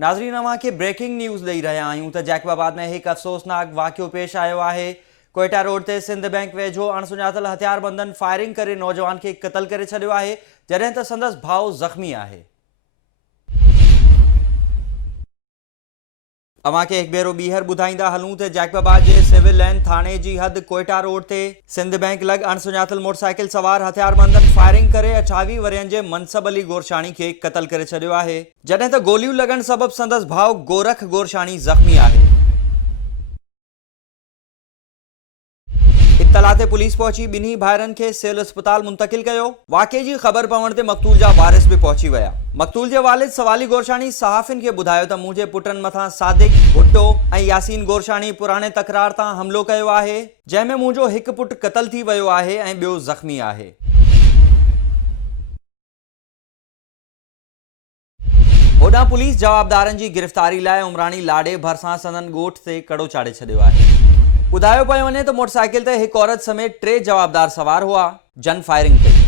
नाज़रीन अवां खे ब्रेकिंग न्यूज़ ॾेई रहिया आहियूं त जैकबाबाद में हिकु अफ़सोसनाक वाक़ियो पेश आयो आहे। कोयटा रोड ते सिंध बैंक वेझो अणसुञातल हथियारबंदनि फायरिंग करे नौजवान खे क़तल करे छॾियो आहे, जॾहिं त संदसि भाउ ज़ख़्मी आहे। अवां खे हिकु भेरो ॿीहर ॿुधाईंदा हलूं त जैकबाबाद जे सिविल लाइन थाणे जी हद कोयटा रोड ते सिंध बैंक लॻ अणसुञातल मोटरसाइकिल सवार हथियारबंदनि फायरिंग करे 28 वरियनि जे मनसब अली गोरशाणी खे क़तल करे छॾियो आहे, जॾहिं त गोलियूं लॻण सबबि संदसि भाउ गोरख गोरशाणी ज़ख़्मी आहे। इत्तला ते पुलिस पहुची ॿिन्ही भाइरनि खे सिविल अस्पताल मुंतकिल कयो। वाक़े जी ख़बर पवण ते मक़तूल जा वारिस बि पहुची विया। मक़तूल जे वालिद सवाली गोरशाणी सहाफ़िन खे ॿुधायो त मुंहिंजे पुटनि मथां सादिक, भुट्टो ऐं यासीन गोरशाणी पुराणे तकरार तां हमिलो कयो आहे, जंहिं में मुंहिंजो हिकु पुटु क़तल थी वियो आहे ऐं ॿियो ज़ख़्मी आहे। होॾां पुलिस जवाबदारनि जी गिरफ़्तारी लाइ उमराणी लाॾे भरिसां संदनि ॻोठ ते कड़ो चाढ़े छॾियो आहे। ॿुधायो पियो वञे त मोटरसाइकिल ते हिकु औरत समेत 3 जवाबदार सवार हुआ, जन फायरिंग कई।